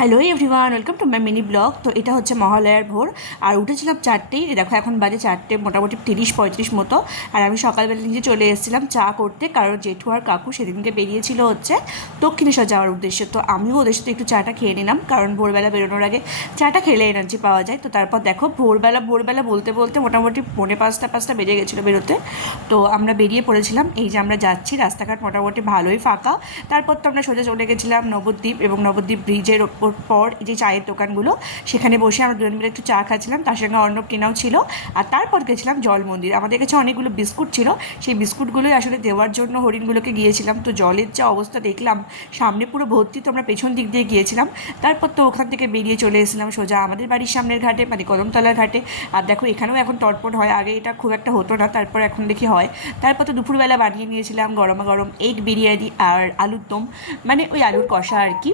Hello everyone, welcome to my mini blog. তো এটা হচ্ছে মহালয়ার ভোর। আর উঠেছিলাম 4টেই, দেখো এখন বাজে 4টে মোটামুটি 30-35 মতো। আর আমি সকালবেলা নিজে চলে এসেছিলাম চা করতে, কারণ জেঠু আর কাকু সেদিনকে বেরিয়েছিল হচ্ছে দক্ষিণেশ্বর যাওয়ার উদ্দেশ্যে। তো আমিও ওদের সাথে একটু চাটা খেয়ে নিলাম, কারণ ভোরবেলা বেরোনোর আগে চাটা খেলে এনার্জি পাওয়া যায়। তো তারপর দেখো ভোরবেলা বলতে বলতে মোটামুটি 4:45 বেজে গেছিলো বেরোতে। তো আমরা বেরিয়ে পড়েছিলাম, এই যে আমরা যাচ্ছি, রাস্তাঘাট মোটামুটি ভালোই ফাঁকা। তারপর তো আমরা সোজা চলে গেছিলাম নবদ্বীপ, এবং নবদ্বীপ ব্রিজের পর এই যে চায়ের দোকানগুলো, সেখানে বসে আমরা দুজন মিলে একটু চা খাচ্ছিলাম, তার সঙ্গে অর্ণব কেনাও ছিল। আর তারপর গেছিলাম জল মন্দির। আমাদের কাছে অনেকগুলো বিস্কুট ছিল, সেই বিস্কুটগুলোই আসলে দেওয়ার জন্য হরিণগুলোকে গিয়েছিলাম। তো জলের যা অবস্থা দেখলাম, সামনে পুরো ভর্তি, তো আমরা পেছন দিক দিয়ে গিয়েছিলাম। তারপর তো ওখান থেকে বেরিয়ে চলে এসেছিলাম সোজা আমাদের বাড়ির সামনের ঘাটে, মানে কদমতলার ঘাটে। আর দেখো এখানেও এখন তর্পণ হয়, আগে এটা খুব একটা হতো না, তারপর এখন দেখি হয়। তারপর তো দুপুরবেলা বানিয়ে নিয়েছিলাম গরমা গরম এগ বিরিয়ানি আর আলুর দম, মানে ওই আলুর কষা আর কি।